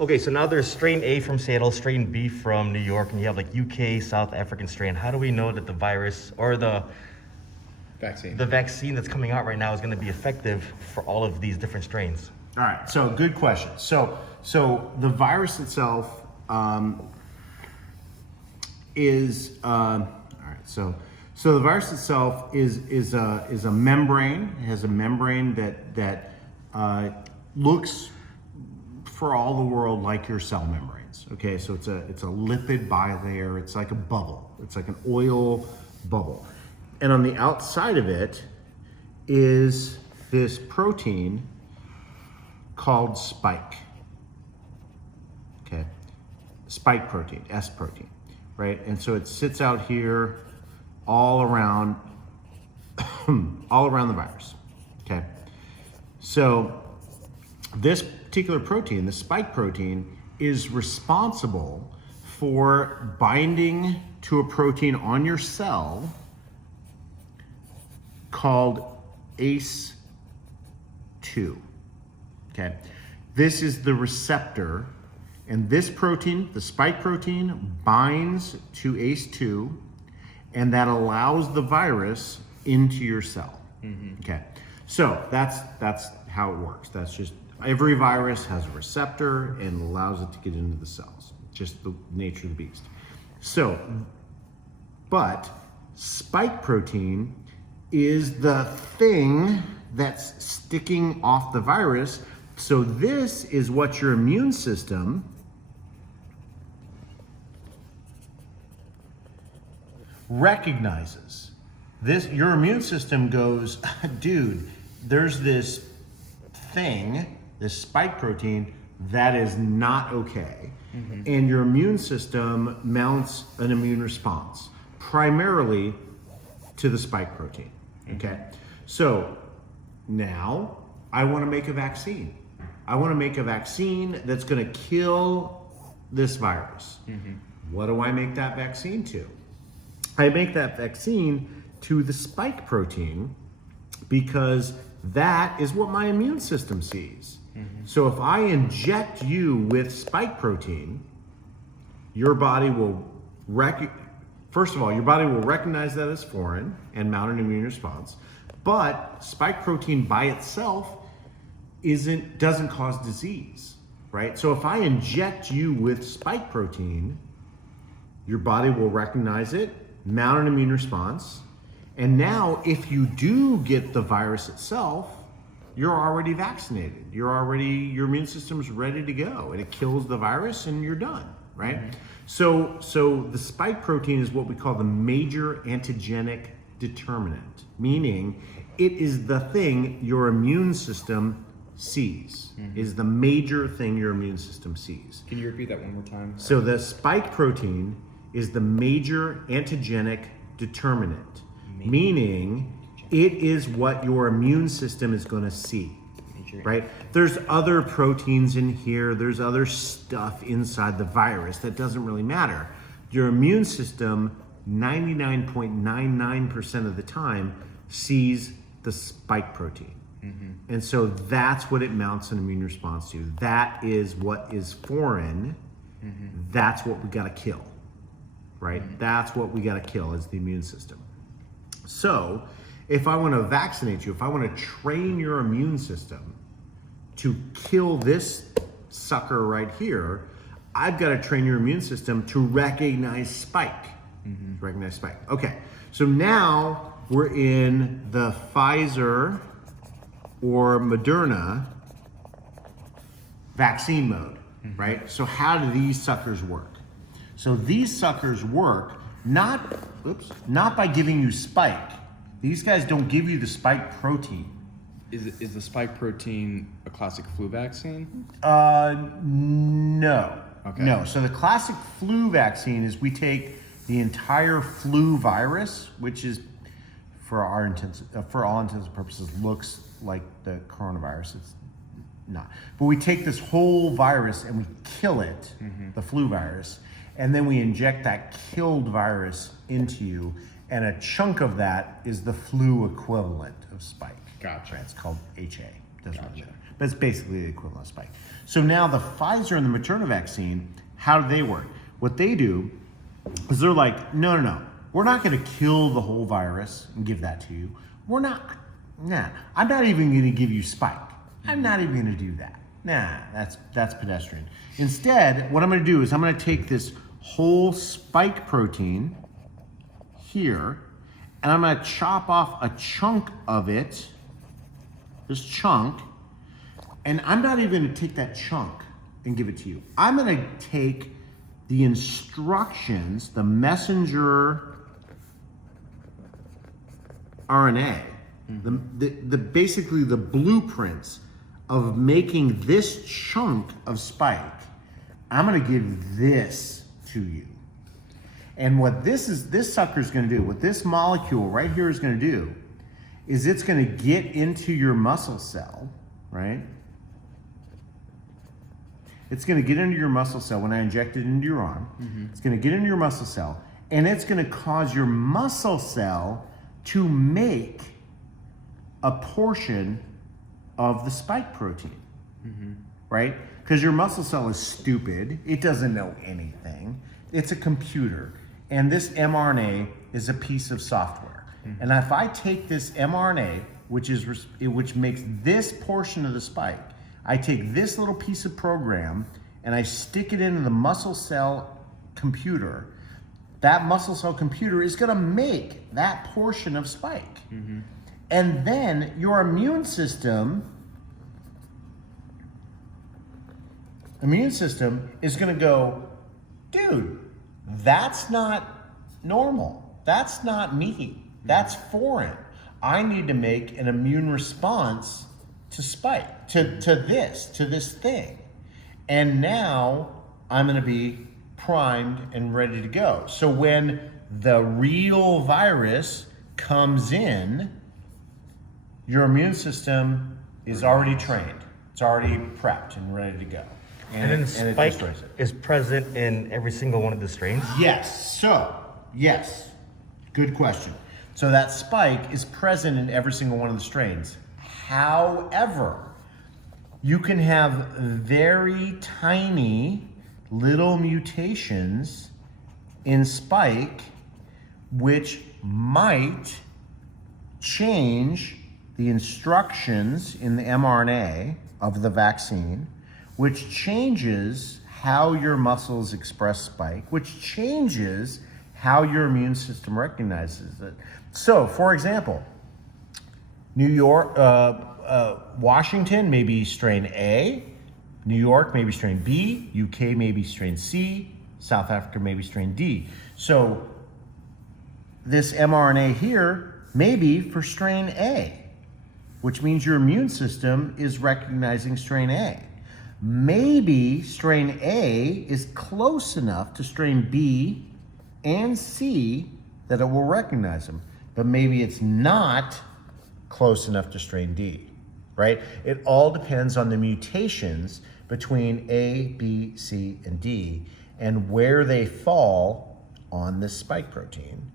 Okay, so now there's strain A from Seattle, strain B from New York, and you have like UK, South African strain. How do we know that the virus or Vaccine. the vaccine that's coming out right now is going to be effective for all of these different strains? All right, so good question. So the virus itself is all right. So the virus itself is a membrane. It has a membrane that looks for all the world like your cell membranes. Okay, so it's a lipid bilayer. It's like a bubble. It's like an oil bubble, and on the outside of it is this protein called spike. Okay, spike protein, S protein, right? And so it sits out here all around all around the virus. Okay, so this particular protein, the spike protein, is responsible for binding to a protein on your cell called ACE2. Okay, this is the receptor, and this protein, the spike protein, binds to ACE2, and that allows the virus into your cell. Okay, so that's how it works. That's just every virus has a receptor and allows it to get into the cells. Just the nature of the beast. So, but spike protein is the thing that's sticking off the virus. So this is what your immune system recognizes. Your immune system goes, dude, there's this thing, this spike protein, that is not okay. And your immune system mounts an immune response, primarily to the spike protein. Okay, so now I want to make a vaccine. I want to make a vaccine that's going to kill this virus. What do I make that vaccine to? I make that vaccine to the spike protein because that is what my immune system sees. So if I inject you with spike protein, your body will first of all, your body will recognize that as foreign and mount an immune response. But spike protein by itself doesn't cause disease, right? So if I inject you with spike protein, your body will recognize it, mount an immune response, and now if you do get the virus itself, you're already vaccinated. Your immune system is ready to go, and it kills the virus, and you're done, right? So the spike protein is what we call the major antigenic determinant, meaning it is the thing your immune system sees, is the major thing your immune system sees. Can you repeat that one more time? So the spike protein is the major antigenic determinant, meaning it is what your immune system is going to see, right? There's other proteins in here, there's other stuff inside the virus that doesn't really matter. Your immune system, 99.99% of the time, sees the spike protein. And so that's what it mounts an immune response to. That is what is foreign. That's what we got to kill, right? That's what we got to kill is the immune system. So if I want to vaccinate you, if I want to train your immune system to kill this sucker right here, I've got to train your immune system to recognize spike. Recognize spike. Okay, so now we're in the Pfizer or Moderna vaccine mode, right? So how do these suckers work? So these suckers work not by giving you spike. These guys don't give you the spike protein. Is the spike protein a classic flu vaccine? No. Okay. No. So the classic flu vaccine is we take the entire flu virus, which is for all intents and purposes looks like the coronavirus. It's not. But we take this whole virus and we kill it, the flu virus, and then we inject that killed virus into you, and a chunk of that is the flu equivalent of spike. Gotcha. Right, it's called HA. Doesn't really Gotcha. matter. but it's basically the equivalent of spike. So now the Pfizer and the Moderna vaccine, how do they work? What they do is they're like, no, we're not going to kill the whole virus and give that to you. I'm not even going to give you spike. I'm not even going to do that. Nah, that's pedestrian. Instead, what I'm going to do is I'm going to take this whole spike protein here, and I'm going to chop off a chunk of it, this chunk, and I'm not even going to take that chunk and give it to you. I'm going to take the instructions, the messenger RNA, the basically the blueprints of making this chunk of spike. I'm going to give this to you. And what this sucker is going to do, what this molecule right here is going to do, is it's going to get into your muscle cell, right? It's going to get into your muscle cell when I inject it into your arm. It's going to get into your muscle cell, and it's going to cause your muscle cell to make a portion of the spike protein, right? Because your muscle cell is stupid. It doesn't know anything. It's a computer. And this mRNA is a piece of software. And if I take this mRNA, which makes this portion of the spike, I take this little piece of program and I stick it into the muscle cell computer. That muscle cell computer is going to make that portion of spike. And then your immune system is going to go, dude, that's not normal. That's not me. That's foreign. I need to make an immune response to spike, to this thing. And now I'm going to be primed and ready to go. So when the real virus comes in, your immune system is already trained. It's already prepped and ready to go. And then it spike destroys it. is present in every single one of the strains? Yes. Good question. So that spike is present in every single one of the strains. However, you can have very tiny little mutations in spike which might change the instructions in the mRNA of the vaccine, which changes how your muscles express spike, which changes how your immune system recognizes it. So, for example, New York, Washington may be strain A, New York may be strain B, UK may be strain C, South Africa may be strain D. So this mRNA here may be for strain A, which means your immune system is recognizing strain A. Maybe strain A is close enough to strain B and C that it will recognize them, but maybe it's not close enough to strain D, right? It all depends on the mutations between A, B, C, and D and where they fall on this spike protein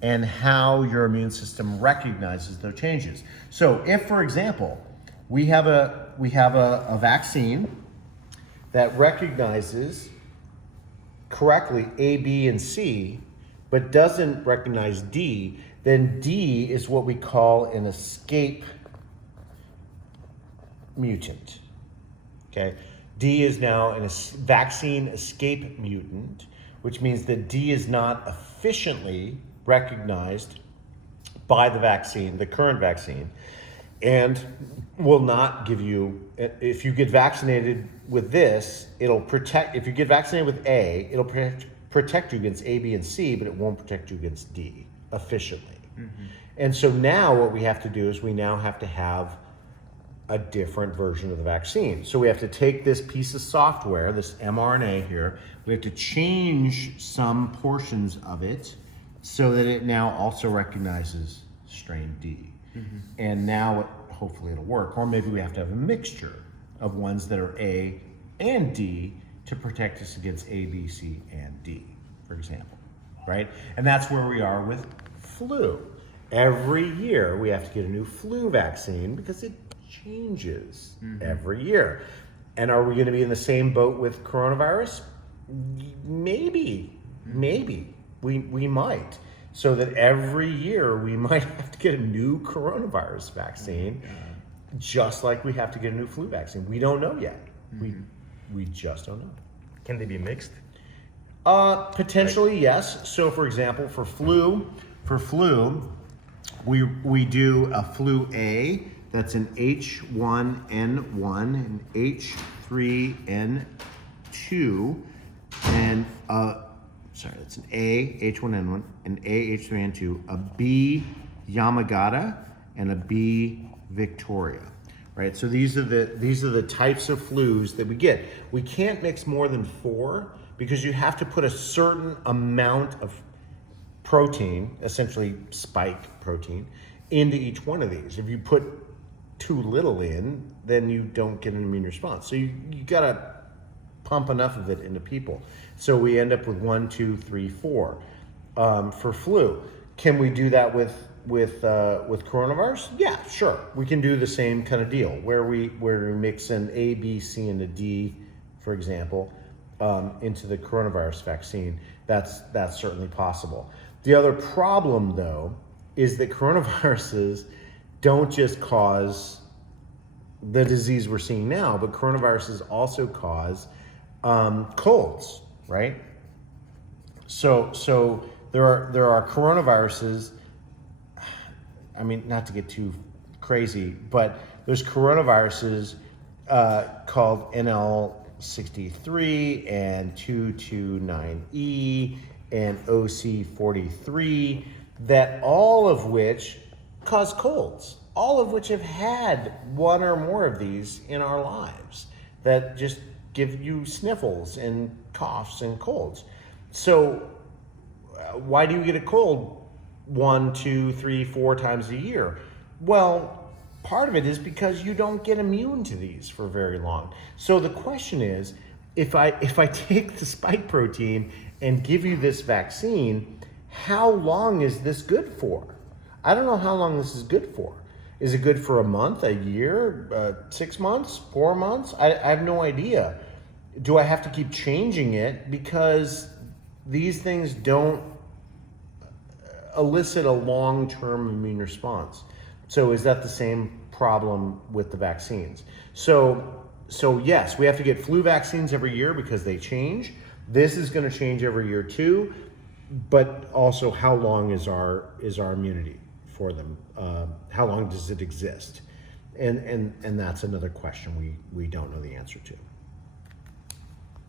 and how your immune system recognizes those changes. So if, for example, we have a vaccine that recognizes correctly A, B, and C, but doesn't recognize D, then D is what we call an escape mutant. Okay, D is now a vaccine escape mutant, which means that D is not efficiently recognized by the vaccine, the current vaccine, and will not give you, if you get vaccinated with this, it'll protect, if you get vaccinated with A, it'll protect you against A, B, and C, but it won't protect you against D efficiently. And so now what we have to do is we now have to have a different version of the vaccine. So we have to take this piece of software, this mRNA here, we have to change some portions of it so that it now also recognizes strain D. And now hopefully it'll work. Or maybe we have to have a mixture of ones that are A and D to protect us against A, B, C, and D, for example, right? And that's where we are with flu. Every year we have to get a new flu vaccine because it changes every year. And are we going to be in the same boat with coronavirus? Maybe we might. So that every year we might have to get a new coronavirus vaccine, just like we have to get a new flu vaccine. We don't know yet. We just don't know. Can they be mixed? Potentially, yes. So, for example, for flu, we do a flu A that's an H1N1 and H3N2, and that's an A H1N1 and A H3N2, a B Yamagata, and a B Victoria. Right. So these are the types of flus that we get. We can't mix more than 4 because you have to put a certain amount of protein, essentially spike protein, into each one of these. If you put too little in, then you don't get an immune response. So you gotta pump enough of it into people. So we end up with 1, 2, 3, 4 for flu. Can we do that with coronavirus? Yeah, sure. We can do the same kind of deal where we mix an A, B, C, and a D, for example, into the coronavirus vaccine. That's certainly possible. The other problem, though, is that coronaviruses don't just cause the disease we're seeing now, but coronaviruses also cause colds, right? So there are coronaviruses. I mean, not to get too crazy, but there's coronaviruses called NL63 and 229E and OC43, that all of which cause colds, all of which have had one or more of these in our lives that just give you sniffles and coughs and colds. So why do you get a cold 1, 2, 3, 4 times a year? Well, part of it is because you don't get immune to these for very long. So the question is, if I take the spike protein and give you this vaccine, how long is this good for? I don't know how long this is good for. Is it good for a month, a year, 6 months, 4 months? I have no idea. Do I have to keep changing it? Because these things don't elicit a long-term immune response. So is that the same problem with the vaccines? So yes, we have to get flu vaccines every year because they change. This is going to change every year too, but also how long is our immunity for them? How long does it exist? And that's another question we don't know the answer to.